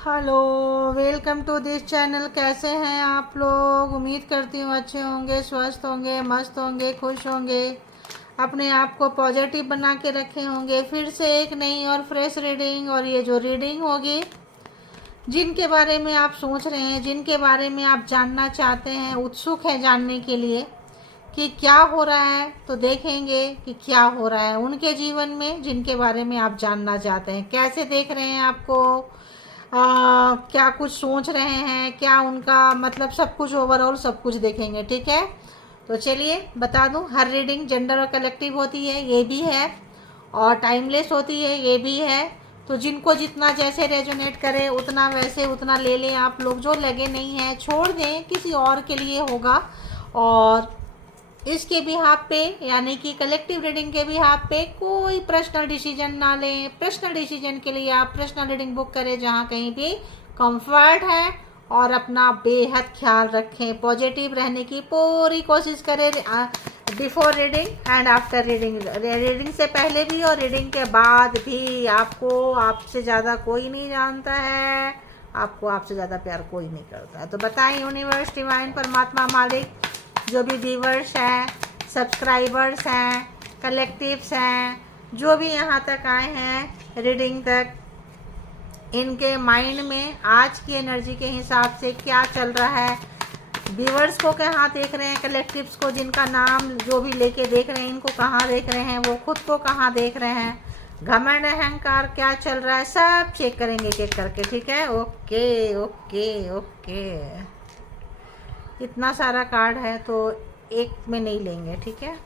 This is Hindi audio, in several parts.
Hello, welcome to this channel. कैसे हैं आप लोग? उम्मीद करती हूँ अच्छे होंगे, स्वस्थ होंगे, मस्त होंगे, खुश होंगे, अपने आप को पॉजिटिव बना के रखे होंगे। फिर से एक नई और फ्रेश रीडिंग। और ये जो रीडिंग होगी, जिनके बारे में आप सोच रहे हैं, जिनके बारे में आप जानना चाहते हैं, उत्सुक हैं जानने के लिए कि क्या हो रहा है, तो देखेंगे कि क्या हो रहा है उनके जीवन में, जिनके बारे में आप जानना चाहते हैं। कैसे देख रहे हैं आपको, क्या कुछ सोच रहे हैं, क्या उनका मतलब, सब कुछ ओवरऑल सब कुछ देखेंगे। ठीक है, तो चलिए बता दूं, हर रीडिंग जेंडर और कलेक्टिव होती है, ये भी है, और टाइमलेस होती है, ये भी है। तो जिनको जितना जैसे रेजोनेट करे उतना वैसे उतना ले लें आप लोग। जो लगे नहीं है छोड़ दें, किसी और के लिए होगा। और इसके भी हाथ पे, यानी कि कलेक्टिव रीडिंग के भी हाथ पे, कोई पर्सनल डिसीजन ना लें। पर्सनल डिसीजन के लिए आप पर्सनल रीडिंग बुक करें जहाँ कहीं भी कंफर्ट है, और अपना बेहद ख्याल रखें। पॉजिटिव रहने की पूरी कोशिश करें before reading and after reading. Reading से पहले भी और रीडिंग के बाद भी। आपको आपसे ज़्यादा कोई नहीं जानता है, आपको आपसे ज़्यादा प्यार कोई नहीं करता है। तो बताएं यूनिवर्स, डिवाइन, परमात्मा, मालिक, जो भी व्यूवर्स हैं, सब्सक्राइबर्स हैं, कलेक्टिव्स हैं, जो भी यहाँ तक आए हैं रीडिंग तक, इनके माइंड में आज की एनर्जी के हिसाब से क्या चल रहा है। व्यूवर्स को कहाँ देख रहे हैं, कलेक्टिव्स को, जिनका नाम जो भी लेके देख रहे हैं, इनको कहाँ देख रहे हैं, वो खुद को कहाँ देख रहे हैं, घमंड अहंकार क्या चल रहा है, सब चेक करेंगे एक एक करके। ठीक है, ओके ओके ओके। इतना सारा कार्ड है तो एक में नहीं लेंगे, ठीक है।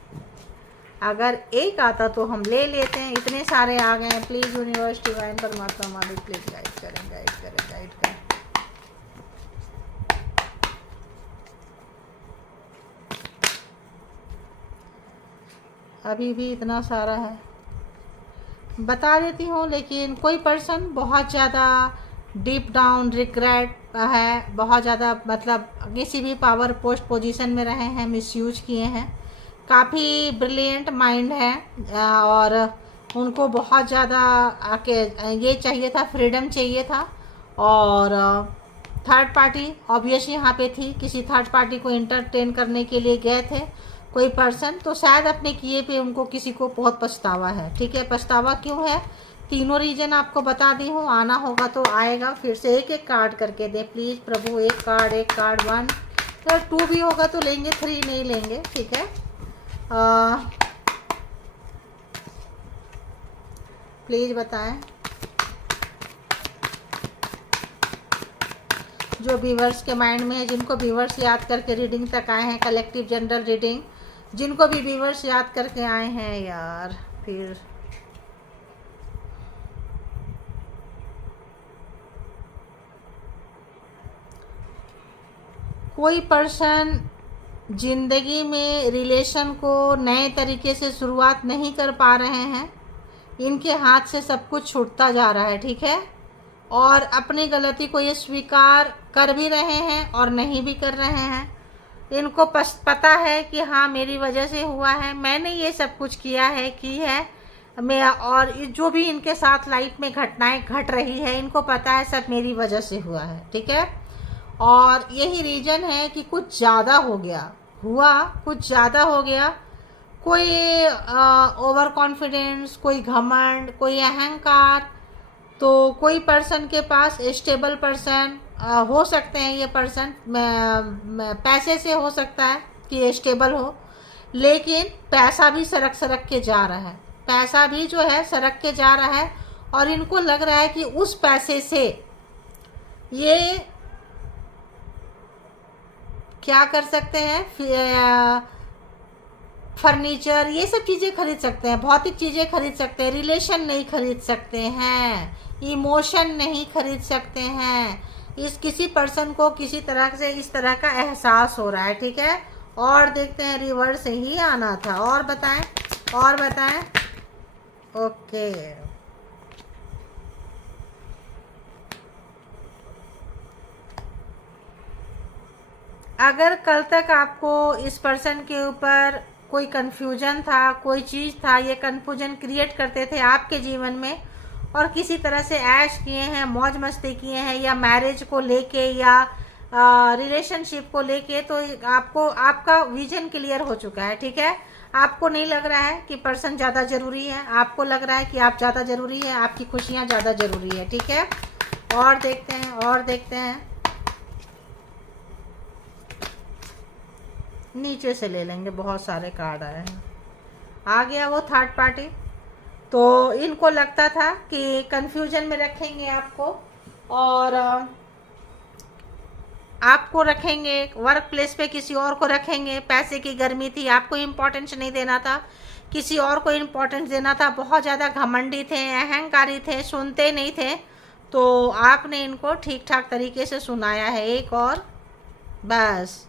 अगर एक आता तो हम ले लेते हैं, इतने सारे आ गए हैं। प्लीज़ यूनिवर्स, डिवाइन, परमात्मा, मालिक, प्लीज़ गाइड करें, गाइड करें, गाइड करें। अभी भी इतना सारा है, बता देती हूँ। लेकिन कोई पर्सन बहुत ज़्यादा डीप डाउन रिग्रेट है, बहुत ज़्यादा मतलब किसी भी पावर पोस्ट पोजीशन में रहे हैं, मिसयूज किए हैं। काफ़ी ब्रिलियंट माइंड है, और उनको बहुत ज़्यादा आके ये चाहिए था, फ्रीडम चाहिए था। और थर्ड पार्टी ऑब्वियस यहाँ पे थी, किसी थर्ड पार्टी को एंटरटेन करने के लिए गए थे कोई पर्सन, तो शायद अपने किए पे उनको किसी को बहुत पछतावा है। ठीक है, पछतावा क्यों है, तीनों रीजन आपको बता दी हूँ। आना होगा तो आएगा। फिर से एक एक कार्ड करके दे प्लीज़ प्रभु। एक कार्ड 1, तो 2 भी होगा तो लेंगे, 3 नहीं लेंगे। ठीक है, प्लीज़ बताएं जो व्यूवर्स के माइंड में है, जिनको व्यूवर्स याद करके रीडिंग तक आए हैं, कलेक्टिव जनरल रीडिंग, जिनको भी व्यूवर्स याद करके आए हैं यार। फिर कोई पर्सन जिंदगी में रिलेशन को नए तरीके से शुरुआत नहीं कर पा रहे हैं, इनके हाथ से सब कुछ छूटता जा रहा है। ठीक है, और अपनी गलती को ये स्वीकार कर भी रहे हैं और नहीं भी कर रहे हैं। इनको पता है कि हाँ मेरी वजह से हुआ है, मैंने ये सब कुछ किया है, की है मैं, और जो भी इनके साथ लाइफ में घटनाएं घट रही है, इनको पता है सब मेरी वजह से हुआ है। ठीक है, और यही रीजन है कि कुछ ज़्यादा हो गया, कुछ ज़्यादा हो गया। कोई ओवर कॉन्फिडेंस, कोई घमंड, कोई अहंकार। तो कोई पर्सन के पास स्टेबल पर्सन हो सकते हैं, ये पर्सन पैसे से हो सकता है कि ये स्टेबल हो, लेकिन पैसा भी सरक सरक के जा रहा है, पैसा भी जो है सरक के जा रहा है। और इनको लग रहा है कि उस पैसे से ये क्या कर सकते हैं, फर्नीचर, ये सब चीज़ें खरीद सकते हैं, भौतिक चीज़ें खरीद सकते हैं, रिलेशन नहीं खरीद सकते हैं, इमोशन नहीं खरीद सकते हैं। इस किसी पर्सन को किसी तरह से इस तरह का एहसास हो रहा है। ठीक है, और देखते हैं, रिवर्स ही आना था। और बताएं, और बताएं। ओके, अगर कल तक आपको इस पर्सन के ऊपर कोई कन्फ्यूजन था, कोई चीज़ था, ये कन्फ्यूजन क्रिएट करते थे आपके जीवन में, और किसी तरह से ऐश किए हैं, मौज मस्ती किए हैं, या मैरिज को लेके या रिलेशनशिप को लेके, तो आपको आपका विजन क्लियर हो चुका है। ठीक है, आपको नहीं लग रहा है कि पर्सन ज़्यादा ज़रूरी है, आपको लग रहा है कि आप ज़्यादा ज़रूरी है, आपकी खुशियाँ ज़्यादा ज़रूरी है। ठीक है, और देखते हैं, और देखते हैं, नीचे से ले लेंगे, बहुत सारे कार्ड आए हैं। आ गया वो थर्ड पार्टी। तो इनको लगता था कि कंफ्यूजन में रखेंगे आपको, और आपको रखेंगे वर्क प्लेस पे, किसी और को रखेंगे। पैसे की गर्मी थी, आपको इम्पोर्टेंस नहीं देना था, किसी और को इम्पोर्टेंस देना था। बहुत ज़्यादा घमंडी थे, अहंकारी थे, सुनते नहीं थे। तो आपने इनको ठीक ठाक तरीके से सुनाया है एक और, बस।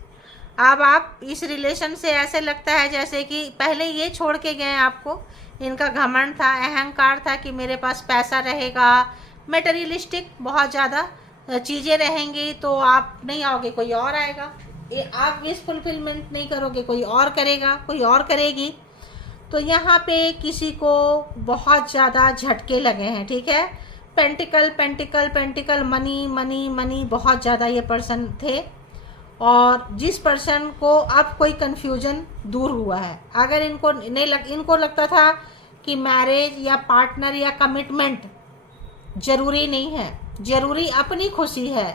अब आप इस रिलेशन से ऐसे लगता है जैसे कि पहले ये छोड़ के गए आपको। इनका घमंड था, अहंकार था कि मेरे पास पैसा रहेगा, मटेरियलिस्टिक बहुत ज़्यादा चीज़ें रहेंगी, तो आप नहीं आओगे, कोई और आएगा। आप विश फुलफिलमेंट नहीं करोगे, कोई और करेगा, कोई और करेगी। तो यहाँ पे किसी को बहुत ज़्यादा झटके लगे हैं। ठीक है, pentacle pentacle pentacle, money money money, बहुत ज़्यादा ये पर्सन थे। और जिस पर्सन को अब कोई कन्फ्यूजन दूर हुआ है, अगर इनको इनको लगता था कि मैरिज या पार्टनर या कमिटमेंट ज़रूरी नहीं है, ज़रूरी अपनी खुशी है,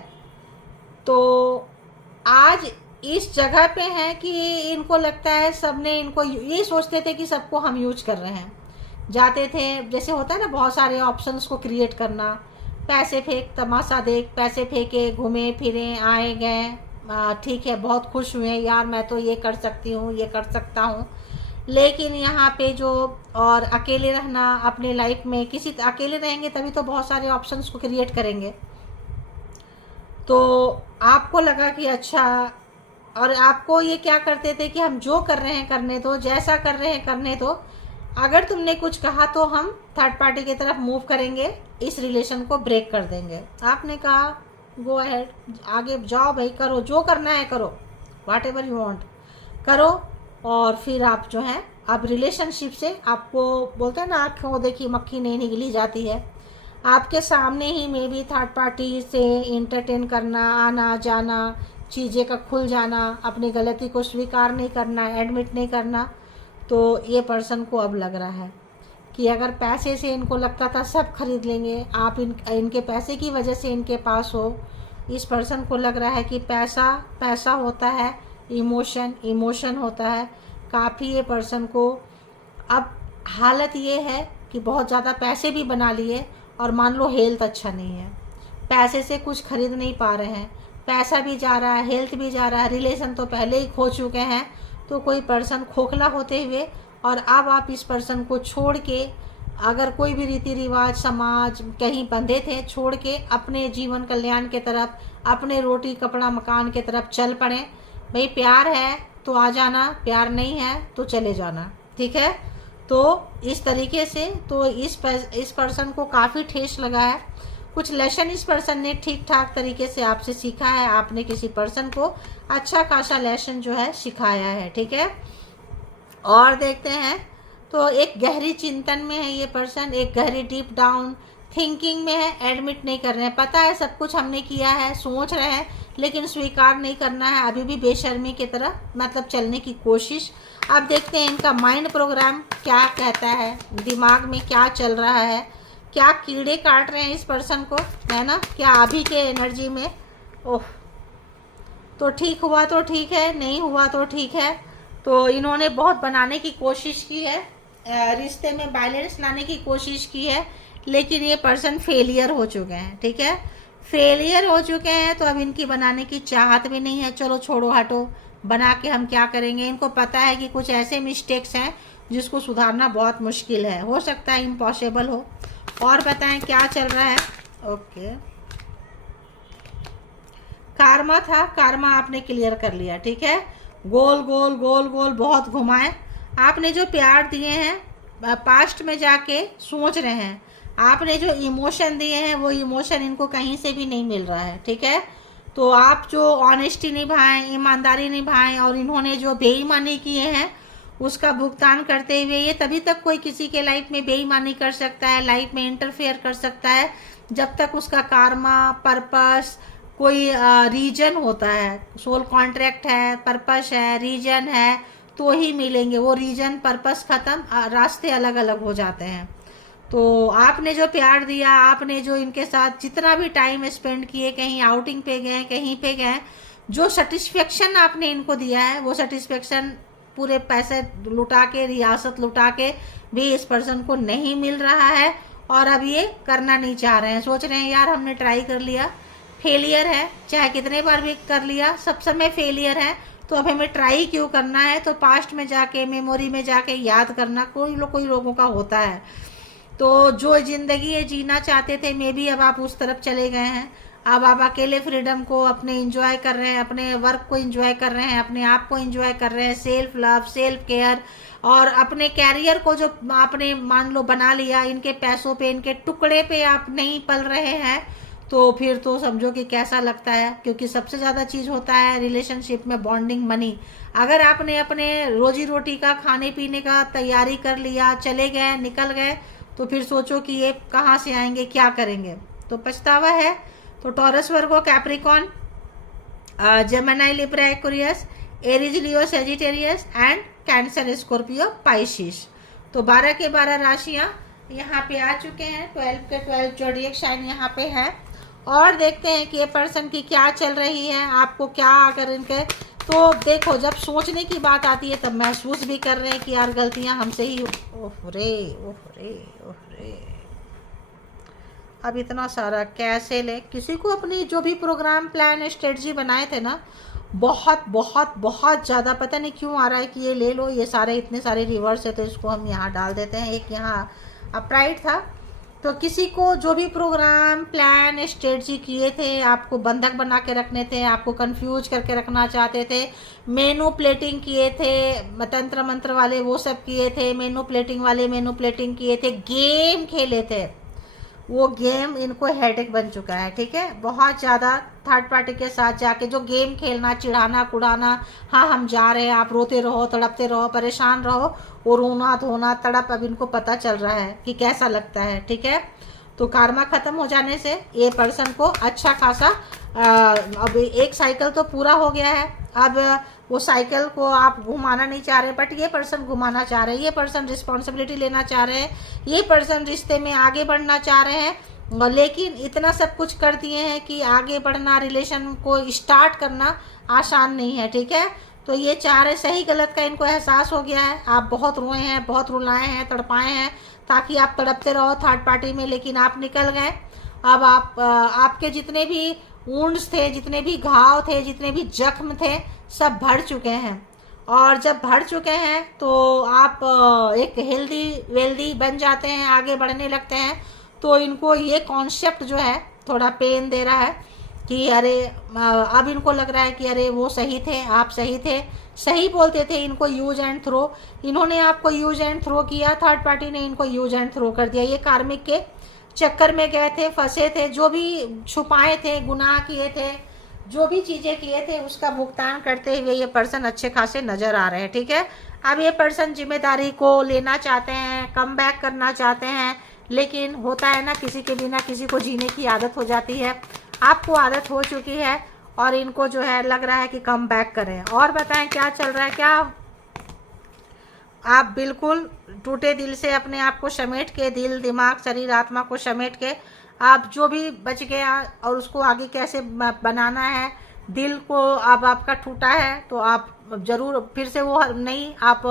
तो आज इस जगह पे हैं कि इनको लगता है सबने इनको, ये सोचते थे कि सबको हम यूज कर रहे हैं। जाते थे, जैसे होता है ना बहुत सारे ऑप्शंस को क्रिएट करना, पैसे फेंक, तमाशा देख, पैसे फेंके, घूमे फिरे, आए गए, ठीक है, बहुत खुश हुए यार, मैं तो ये कर सकती हूँ, ये कर सकता हूँ। लेकिन यहाँ पे जो, और अकेले रहना अपने लाइफ में, किसी अकेले रहेंगे तभी तो बहुत सारे ऑप्शंस को क्रिएट करेंगे। तो आपको लगा कि अच्छा, और आपको ये क्या करते थे कि हम जो कर रहे हैं करने दो, जैसा कर रहे हैं करने दो, अगर तुमने कुछ कहा तो हम थर्ड पार्टी की तरफ मूव करेंगे, इस रिलेशन को ब्रेक कर देंगे। आपने कहा गो अहेड, आगे जाओ भाई, करो जो करना है, करो व्हाट एवर यू वांट करो। और फिर आप जो है, अब रिलेशनशिप से, आपको बोलते हैं ना आँखों देखी मक्खी नहीं निगली जाती है, आपके सामने ही मे बी थर्ड पार्टी से इंटरटेन करना, आना जाना, चीज़ें का खुल जाना, अपनी गलती को स्वीकार नहीं करना, एडमिट नहीं करना। तो ये पर्सन को अब लग रहा है कि अगर पैसे से इनको लगता था सब खरीद लेंगे, आप इनके पैसे की वजह से इनके पास हो, इस पर्सन को लग रहा है कि पैसा पैसा होता है, इमोशन इमोशन होता है। काफ़ी ये पर्सन को अब हालत ये है कि बहुत ज़्यादा पैसे भी बना लिए, और मान लो हेल्थ अच्छा नहीं है, पैसे से कुछ खरीद नहीं पा रहे हैं, पैसा भी जा रहा है, हेल्थ भी जा रहा है, रिलेशन तो पहले ही खो चुके हैं। तो कोई पर्सन खोखला होते हुए, और अब आप इस पर्सन को छोड़ के, अगर कोई भी रीति रिवाज समाज कहीं बंधे थे, छोड़ के अपने जीवन कल्याण के तरफ, अपने रोटी कपड़ा मकान के तरफ चल पड़े। भाई प्यार है तो आ जाना, प्यार नहीं है तो चले जाना। ठीक है, तो इस तरीके से तो इस पर्सन को काफ़ी ठेस लगा है। कुछ लेसन इस पर्सन ने ठीक ठाक तरीके से आपसे सीखा है, आपने किसी पर्सन को अच्छा खासा लेसन जो है सिखाया है। ठीक है, और देखते हैं, तो एक गहरी चिंतन में है ये पर्सन, एक गहरी डीप डाउन थिंकिंग में है, एडमिट नहीं कर रहे हैं। पता है सब कुछ हमने किया है, सोच रहे हैं, लेकिन स्वीकार नहीं करना है, अभी भी बेशर्मी की तरह मतलब चलने की कोशिश। अब देखते हैं इनका माइंड प्रोग्राम क्या कहता है, दिमाग में क्या चल रहा है, क्या कीड़े काट रहे हैं इस पर्सन को, है ना, क्या अभी के एनर्जी में। ओह, तो ठीक हुआ तो ठीक है, नहीं हुआ तो ठीक है। तो इन्होंने बहुत बनाने की कोशिश की है, रिश्ते में बैलेंस लाने की कोशिश की है, लेकिन ये पर्सन फेलियर हो चुके हैं। ठीक है, फेलियर हो चुके हैं, तो अब इनकी बनाने की चाहत भी नहीं है। चलो छोड़ो हटो, बना के हम क्या करेंगे। इनको पता है कि कुछ ऐसे मिस्टेक्स हैं जिसको सुधारना बहुत मुश्किल है, हो सकता है इम्पॉसिबल हो। और बताएं क्या चल रहा है। ओके, कार्मा था, कार्मा आपने क्लियर कर लिया। ठीक है, गोल गोल गोल गोल बहुत घुमाए। आपने जो प्यार दिए हैं पास्ट में जाके सोच रहे हैं, आपने जो इमोशन दिए हैं वो इमोशन इनको कहीं से भी नहीं मिल रहा है। ठीक है, तो आप जो ऑनेस्टी निभाएं, ईमानदारी निभाएं, और इन्होंने जो बेईमानी किए हैं उसका भुगतान करते हुए, ये तभी तक कोई किसी के लाइफ में बेईमानी कर सकता है, लाइफ में इंटरफेयर कर सकता है, जब तक उसका कार्मा, पर्पस, कोई रीजन होता है, सोल कॉन्ट्रैक्ट है, पर्पस है, रीजन है, तो ही मिलेंगे। वो रीजन, पर्पस खत्म, रास्ते अलग अलग हो जाते हैं। तो आपने जो प्यार दिया, आपने जो इनके साथ जितना भी टाइम स्पेंड किए, कहीं आउटिंग पे गए, कहीं पे गए, जो सेटिस्फेक्शन आपने इनको दिया है, वो सेटिस्फेक्शन पूरे पैसे लुटा के, रियासत लुटा के भी इस पर्सन को नहीं मिल रहा है। और अब ये करना नहीं चाह रहे हैं, सोच रहे हैं यार हमने ट्राई कर लिया, फेलियर है, चाहे कितने बार भी कर लिया, सब समय फेलियर है, तो अब हमें ट्राई क्यों करना है। तो पास्ट में जाके, मेमोरी में जाके याद करना कोई लोगों का होता है। तो जो ज़िंदगी ये जीना चाहते थे, मे बी अब आप उस तरफ चले गए हैं। अब आप अकेले फ्रीडम को अपने इंजॉय कर रहे हैं, अपने वर्क को इंजॉय कर रहे हैं, अपने आप को इंजॉय कर रहे हैं, सेल्फ लव, सेल्फ केयर, और अपने कैरियर को जो आपने मान लो बना लिया, इनके पैसों पे, इनके टुकड़े पे आप नहीं पल रहे हैं, तो फिर तो समझो कि कैसा लगता है। क्योंकि सबसे ज़्यादा चीज़ होता है रिलेशनशिप में बॉन्डिंग, मनी। अगर आपने अपने रोजी रोटी का, खाने पीने का तैयारी कर लिया, चले गए, निकल गए, तो फिर सोचो कि ये कहाँ से आएंगे, क्या करेंगे, तो पछतावा है। तो taurus, Virgo, Capricorn, Gemini, Libra, Aquarius, Aries, Leo, Sagittarius and cancer, Scorpio, Pisces. तो 12 के 12 राशियां यहाँ पे आ चुके हैं। 12 के 12 ज़ोडिएक साइन यहाँ पे है। और देखते हैं कि ये पर्सन की क्या चल रही है, आपको क्या अगर इनके, तो देखो जब सोचने की बात आती है तब महसूस भी कर रहे हैं कि यार गलतियां हमसे ही, ओह रे, ओह रे, ओह रे। अब इतना सारा कैसे ले, किसी को अपनी जो भी प्रोग्राम, प्लान, स्ट्रेटजी बनाए थे ना, बहुत बहुत बहुत ज़्यादा, पता नहीं क्यों आ रहा है कि ये ले लो, ये सारे इतने सारे रिवर्स है तो इसको हम यहाँ डाल देते हैं। एक यहाँ अपराइट था, तो किसी को जो भी प्रोग्राम, प्लान, स्ट्रेटजी किए थे, आपको बंधक बना के रखने थे, आपको कंफ्यूज करके रखना चाहते थे, मैनिपुलेटिंग किए थे, तंत्र मंत्र वाले वो सब किए थे, मैनिपुलेटिंग वाले मैनिपुलेटिंग किए थे, गेम खेले थे, वो गेम इनको हेडेक बन चुका है। ठीक है, बहुत ज़्यादा थर्ड पार्टी के साथ जाके जो गेम खेलना, चिढ़ाना, कुड़ाना, हाँ हम जा रहे हैं, आप रोते रहो, तड़पते रहो, परेशान रहो, वो रोना धोना तड़प, अब इनको पता चल रहा है कि कैसा लगता है। ठीक है, तो कार्मा ख़त्म हो जाने से ये पर्सन को अच्छा खासा, अब एक साइकिल तो पूरा हो गया है, अब वो साइकिल को आप घुमाना नहीं चाह रहे, बट ये पर्सन घुमाना चाह रहे हैं, ये पर्सन रिस्पॉन्सिबिलिटी लेना चाह रहे हैं, ये पर्सन रिश्ते में आगे बढ़ना चाह रहे हैं। लेकिन इतना सब कुछ कर दिए हैं कि आगे बढ़ना, रिलेशन को स्टार्ट करना आसान नहीं है। ठीक है, तो ये चाह रहे, सही गलत का इनको एहसास हो गया है। आप बहुत रोए हैं, बहुत रुलाए हैं, तड़पाए हैं, ताकि आप तड़पते रहो थर्ड पार्टी में, लेकिन आप निकल गए। अब आपके जितने भी वुंड्स थे, जितने भी घाव थे, जितने भी जख्म थे, सब भर चुके हैं। और जब भर चुके हैं तो आप एक हेल्दी वेल्दी बन जाते हैं, आगे बढ़ने लगते हैं। तो इनको ये कॉन्सेप्ट जो है थोड़ा पेन दे रहा है कि अरे, अब इनको लग रहा है कि अरे वो सही थे, आप सही थे, सही बोलते थे, इनको यूज एंड थ्रो, इन्होंने आपको यूज एंड थ्रो किया, थर्ड पार्टी ने इनको यूज एंड थ्रो कर दिया। ये कार्मिक के चक्कर में गए थे, फंसे थे, जो भी छुपाए थे, गुनाह किए थे, जो भी चीज़ें किए थे, उसका भुगतान करते हुए ये पर्सन अच्छे खासे नज़र आ रहे हैं। ठीक है, अब ये पर्सन जिम्मेदारी को लेना चाहते हैं, कम बैक करना चाहते हैं, लेकिन होता है ना, किसी के बिना किसी को जीने की आदत हो जाती है। आपको आदत हो चुकी है और इनको जो है लग रहा है कि कम बैक करें। और बताएं क्या चल रहा है, क्या आप बिल्कुल टूटे दिल से अपने आप को समेट के, दिल, दिमाग, शरीर, आत्मा को समेट के, आप जो भी बच गया और उसको आगे कैसे बनाना है, दिल को अब आपका टूटा है तो आप ज़रूर फिर से वो नहीं, आप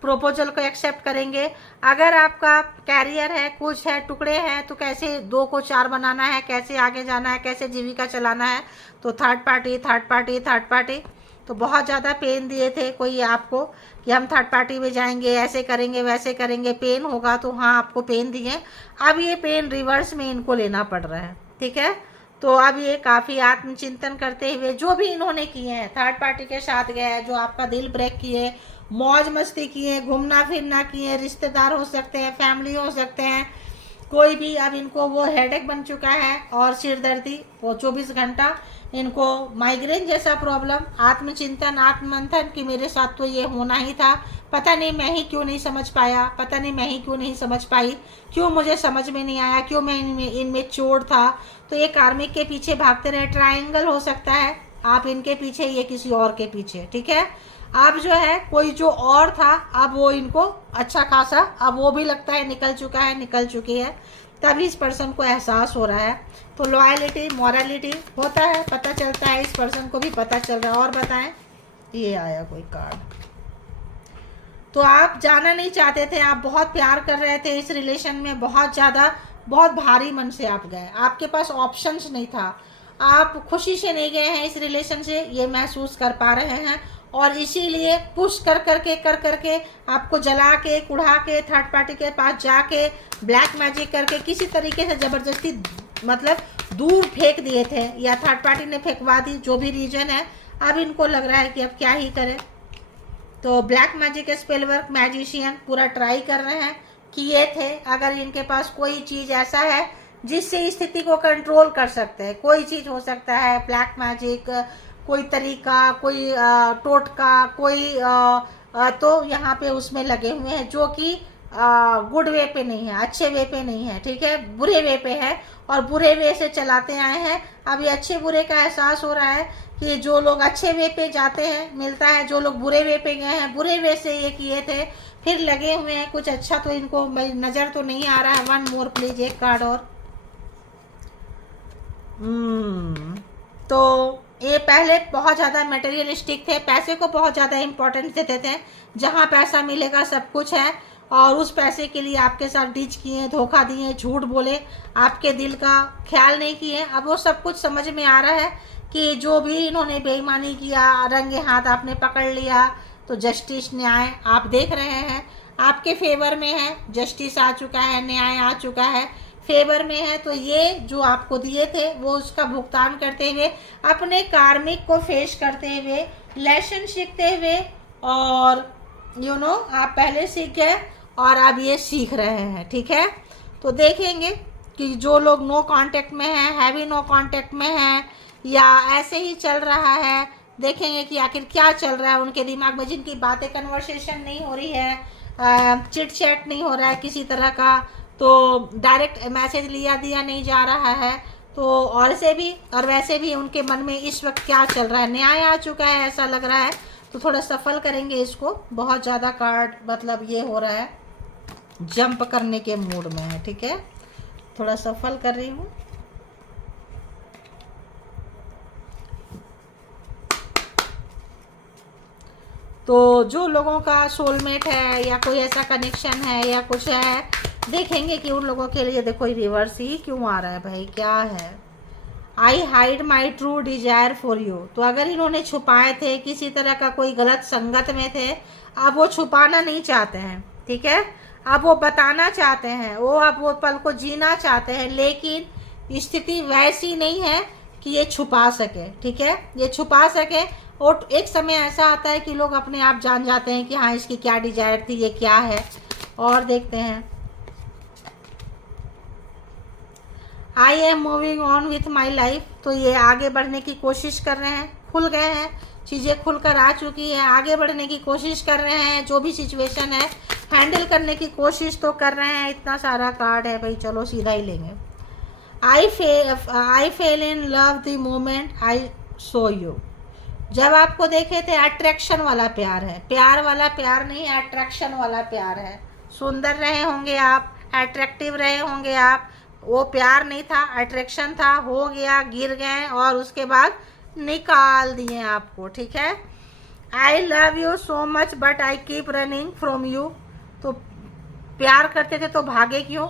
प्रोपोजल को एक्सेप्ट करेंगे। अगर आपका कैरियर है, कुछ है, टुकड़े हैं, तो कैसे 2 को 4 बनाना है, कैसे आगे जाना है, कैसे जीविका चलाना है, तो third party, third party, third party. तो बहुत ज़्यादा पेन दिए थे कोई आपको कि हम थर्ड पार्टी में जाएंगे, ऐसे करेंगे, वैसे करेंगे, पेन होगा, तो हाँ आपको पेन दिए। अब ये पेन रिवर्स में इनको लेना पड़ रहा है। ठीक है, तो अब ये काफ़ी आत्मचिंतन करते हुए जो भी इन्होंने किए हैं, थर्ड पार्टी के साथ गए, जो आपका दिल ब्रेक किए, मौज मस्ती किए, घूमना फिरना किए, रिश्तेदार हो सकते हैं, फैमिली हो सकते हैं, कोई भी अब इनको वो हेडेक बन चुका है और सिर दर्दी वो 24 घंटा, इनको माइग्रेन जैसा प्रॉब्लम, आत्मचिंतन आत्ममंथन कि मेरे साथ तो ये होना ही था, पता नहीं मैं ही क्यों नहीं समझ पाया, पता नहीं मैं ही क्यों नहीं समझ पाई, क्यों मुझे समझ में नहीं आया, क्यों मैं इनमें चोर था। तो ये कार्मिक के पीछे भागते रहे। ट्रायंगल हो सकता है आप इनके पीछे, ये किसी और के पीछे, ठीक है। अब जो है कोई जो और था अब वो इनको अच्छा खासा अब वो भी लगता है निकल चुका है, निकल चुकी है, तभी इस पर्सन को एहसास हो रहा है। तो लॉयलिटी मॉरलिटी होता है, पता चलता है, इस पर्सन को भी पता चल रहा है। और बताएं, ये आया कोई कार्ड। तो आप जाना नहीं चाहते थे, आप बहुत प्यार कर रहे थे इस रिलेशन में, बहुत ज़्यादा, बहुत भारी मन से आप गए, आपके पास ऑप्शंस नहीं था, आप खुशी से नहीं गए हैं इस रिलेशन से, ये महसूस कर पा रहे हैं। और इसीलिए पुश कर करके आपको जला के कुढ़ा के थर्ड पार्टी के पास जाके ब्लैक मैजिक करके किसी तरीके से ज़बरदस्ती मतलब दूर फेंक दिए थे, या थर्ड पार्टी ने फेंकवा दी, जो भी रीजन है। अब इनको लग रहा है कि अब क्या ही करें। तो black magic spell work magician पूरा ट्राई कर रहे हैं कि ये थे, अगर इनके पास कोई चीज़ ऐसा है जिससे स्थिति को कंट्रोल कर सकते हैं, कोई चीज़ हो सकता है ब्लैक मैजिक, कोई तरीका, कोई टोटका, कोई तो यहाँ पे उसमें लगे हुए हैं जो कि गुड वे पे नहीं है, अच्छे वे पे नहीं है, ठीक है, बुरे वे पे है और बुरे वे से चलाते आए हैं। अब ये अच्छे बुरे का एहसास हो रहा है कि जो लोग अच्छे वे पे जाते हैं मिलता है, जो लोग बुरे वे पे गए हैं बुरे वे से ये किए थे फिर लगे हुए हैं कुछ अच्छा तो इनको नज़र तो नहीं आ रहा है। वन मोर प्लीज, एक कार्ड और। तो ये पहले बहुत ज़्यादा मटेरियलिस्टिक थे, पैसे को बहुत ज़्यादा इम्पोर्टेंस देते थे, जहाँ पैसा मिलेगा सब कुछ है, और उस पैसे के लिए आपके साथ डिच किए, धोखा दिए, झूठ बोले, आपके दिल का ख्याल नहीं किए। अब वो सब कुछ समझ में आ रहा है कि जो भी इन्होंने बेईमानी किया, रंगे हाथ आपने पकड़ लिया। तो जस्टिस न्याय आप देख रहे हैं आपके फेवर में है, जस्टिस आ चुका है, न्याय आ चुका है, फेवर में है। तो ये जो आपको दिए थे वो उसका भुगतान करते हुए, अपने कार्मिक को फेस करते हुए, लेसन सीखते हुए, और आप पहले सीख गए और अब ये सीख रहे हैं, ठीक है। तो देखेंगे कि जो लोग नो कांटेक्ट में हैं, हैवी नो कांटेक्ट में हैं, या ऐसे ही चल रहा है, देखेंगे कि आखिर क्या चल रहा है उनके दिमाग में, जिनकी बातें कन्वर्सेशन नहीं हो रही है, चिट चैट नहीं हो रहा है किसी तरह का, तो डायरेक्ट मैसेज लिया दिया नहीं जा रहा है, तो और से भी और वैसे भी उनके मन में इस वक्त क्या चल रहा है। न्याय आ चुका है ऐसा लग रहा है, तो थोड़ा सफल करेंगे इसको। बहुत ज़्यादा कार्ड मतलब ये हो रहा है, जंप करने के मूड में है, ठीक है, थोड़ा सफल कर रही हूँ। तो जो लोगों का सोलमेट है या कोई ऐसा कनेक्शन है या कुछ है, देखेंगे कि उन लोगों के लिए देखो रिवर्स ही क्यों आ रहा है भाई, क्या है। आई hide my true desire for you. तो अगर इन्होंने छुपाए थे, किसी तरह का कोई गलत संगत में थे, अब वो छुपाना नहीं चाहते हैं, ठीक है, अब वो बताना चाहते हैं, वो अब वो पल को जीना चाहते हैं, लेकिन स्थिति वैसी नहीं है कि ये छुपा सके, ठीक है, ये छुपा सके। और एक समय ऐसा आता है कि लोग अपने आप जान जाते हैं कि हाँ इसकी क्या डिजायर थी, ये क्या है। और देखते हैं, I am moving on with my life. तो ये आगे बढ़ने की कोशिश कर रहे हैं, खुल गए हैं, चीज़ें खुलकर आ चुकी है, आगे बढ़ने की कोशिश कर रहे हैं, जो भी सिचुएशन है हैंडल करने की कोशिश तो कर रहे हैं। इतना सारा कार्ड है भाई, चलो सीधा ही लेंगे। I fell in love the moment I saw you. जब आपको देखे थे, अट्रैक्शन वाला प्यार है, प्यार वाला प्यार नहीं है, अट्रैक्शन वाला प्यार है। सुंदर रहे होंगे आप, अट्रैक्टिव रहे होंगे आप, वो प्यार नहीं था, अट्रैक्शन था, हो गया, गिर गए और उसके बाद निकाल दिए आपको, ठीक है। I love you so much but I keep running from you. तो प्यार करते थे तो भागे क्यों।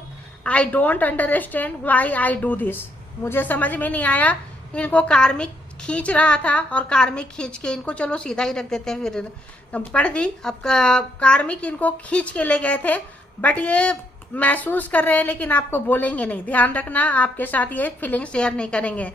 I don't understand why I do this. मुझे समझ में नहीं आया, इनको कार्मिक खींच रहा था और कार्मिक खींच के इनको, चलो सीधा ही रख देते हैं, फिर पढ़ दी। अब कार्मिक इनको खींच के ले गए थे, बट ये महसूस कर रहे हैं लेकिन आपको बोलेंगे नहीं, ध्यान रखना, आपके साथ ये फीलिंग शेयर नहीं करेंगे।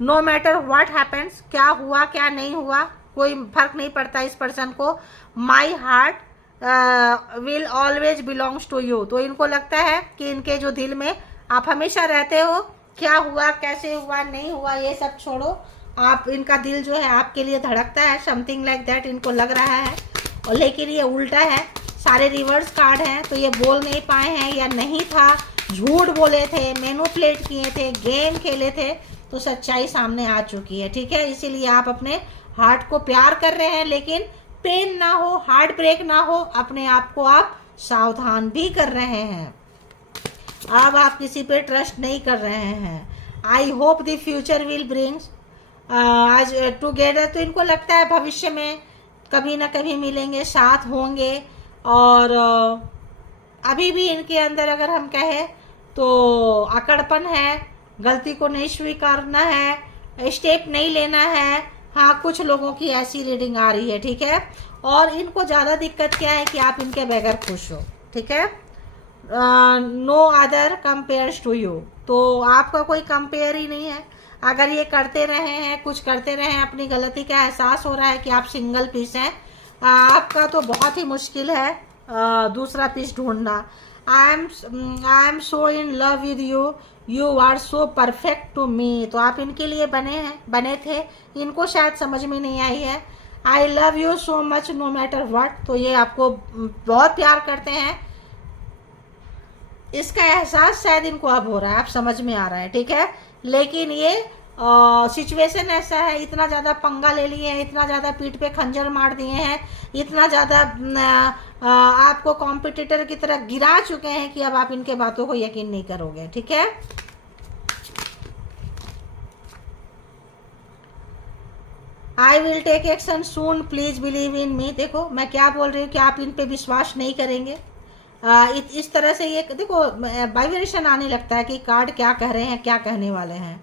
नो मैटर व्हाट हैपेंस, क्या हुआ क्या नहीं हुआ कोई फर्क नहीं पड़ता इस पर्सन को। My heart will always belongs to you. तो इनको लगता है कि इनके जो दिल में आप हमेशा रहते हो। क्या हुआ, कैसे हुआ, नहीं हुआ, ये सब छोड़ो, आप, इनका दिल जो है आपके लिए धड़कता है, समथिंग लाइक दैट इनको लग रहा है। और लेकिन ये उल्टा है, सारे रिवर्स कार्ड हैं, तो ये बोल नहीं पाए हैं या नहीं था, झूठ बोले थे, मैनिपुलेट किए थे, गेम खेले थे, तो सच्चाई सामने आ चुकी है। ठीक है, इसीलिए आप अपने हार्ट को प्यार कर रहे हैं, लेकिन पेन ना हो, हार्ट ब्रेक ना हो, अपने आप को आप सावधान भी कर रहे हैं। अब आप किसी पे ट्रस्ट नहीं कर रहे हैं। I hope the future will brings आज टुगेदर। तो इनको लगता है भविष्य में कभी ना कभी मिलेंगे, साथ होंगे। और अभी भी इनके अंदर अगर हम कहें तो अकड़पन है, गलती को नहीं स्वीकारना है, स्टेप नहीं लेना है। हाँ, कुछ लोगों की ऐसी रीडिंग आ रही है। ठीक है, और इनको ज़्यादा दिक्कत क्या है कि आप इनके बगैर खुश हो। ठीक है, no other compares to you. तो आपका कोई कंपेयर ही नहीं है। अगर ये करते रहे हैं, कुछ करते रहे हैं, अपनी गलती का एहसास हो रहा है कि आप सिंगल पीस हैं, आपका तो बहुत ही मुश्किल है दूसरा पीस ढूंढना। I am so in love with you, you are so perfect to me. तो आप इनके लिए बने थे, इनको शायद समझ में नहीं आई है। I love you so much no matter what. तो ये आपको बहुत प्यार करते हैं, इसका एहसास शायद इनको अब हो रहा है, आप समझ में आ रहा है। ठीक है, लेकिन ये सिचुएशन ऐसा है, इतना ज़्यादा पंगा ले लिए हैं, इतना ज़्यादा पीठ पे खंजर मार दिए हैं, इतना ज़्यादा आपको कॉम्पिटिटर की तरह गिरा चुके हैं कि अब आप इनके बातों को यकीन नहीं करोगे। ठीक है, I will take action soon, please believe in me. देखो मैं क्या बोल रही हूँ कि आप इन पे विश्वास नहीं करेंगे। इस तरह से ये देखो वाइब्रेशन आने लगता है कि कार्ड क्या कह रहे हैं, क्या कहने वाले हैं।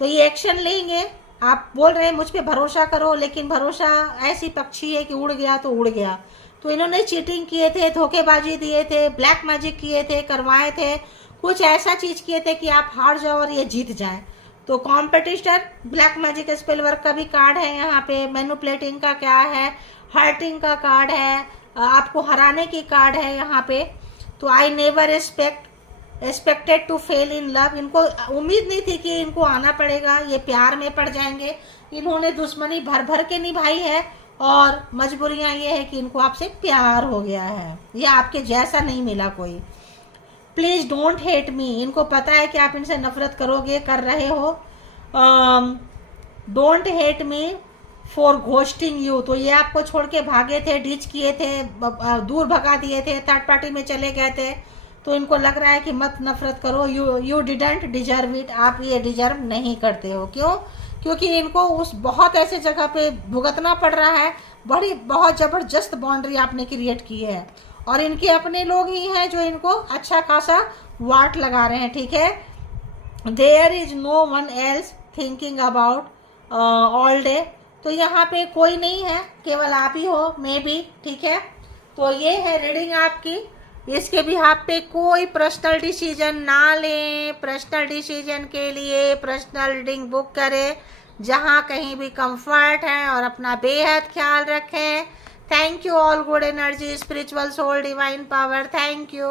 तो ये एक्शन लेंगे। आप बोल रहे हैं मुझ पे भरोसा करो, लेकिन भरोसा ऐसी पक्षी है कि उड़ गया तो उड़ गया। तो इन्होंने चीटिंग किए थे, धोखेबाजी दिए थे, ब्लैक मैजिक किए थे, करवाए थे, कुछ ऐसा चीज किए थे कि आप हार जाओ और ये जीत जाए। तो competitor, black magic spell work का भी कार्ड है यहाँ पे, मैनिपुलेटिंग का क्या है, हर्टिंग का कार्ड है, आपको हराने की कार्ड है यहाँ पे। तो I never expected to fall in love. इनको उम्मीद नहीं थी कि इनको आना पड़ेगा, ये प्यार में पड़ जाएंगे। इन्होंने दुश्मनी भर भर के निभाई है, और मजबूरियां ये है कि इनको आपसे प्यार हो गया है, ये आपके जैसा नहीं मिला कोई। Please don't hate me. इनको पता है कि आप इनसे नफरत करोगे, कर रहे हो। Don't hate me for ghosting you. तो ये आपको छोड़ के भागे थे, डिच किए थे, दूर भगा दिए थे, थर्ड पार्टी में चले गए थे। तो इनको लग रहा है कि मत नफरत करो, यू डिडंट डिजर्व इट। आप ये डिजर्व नहीं करते हो। क्यों? क्योंकि इनको उस बहुत ऐसे जगह पे भुगतना पड़ रहा है, बहुत ज़बरदस्त बाउंड्री आपने क्रिएट की है, और इनके अपने लोग ही हैं जो इनको अच्छा खासा वाट लगा रहे हैं। ठीक है, there is no one else thinking about all day. तो यहाँ पे कोई नहीं है, केवल आप ही हो, मे बी। ठीक है, तो ये है रीडिंग आपकी। इसके भी आप पे कोई पर्सनल डिसीजन ना लें। पर्सनल डिसीजन के लिए पर्सनल रीडिंग बुक करें, जहाँ कहीं भी कंफर्ट है, और अपना बेहद ख्याल रखें। Thank you all, good energy, spiritual soul, divine power. Thank you.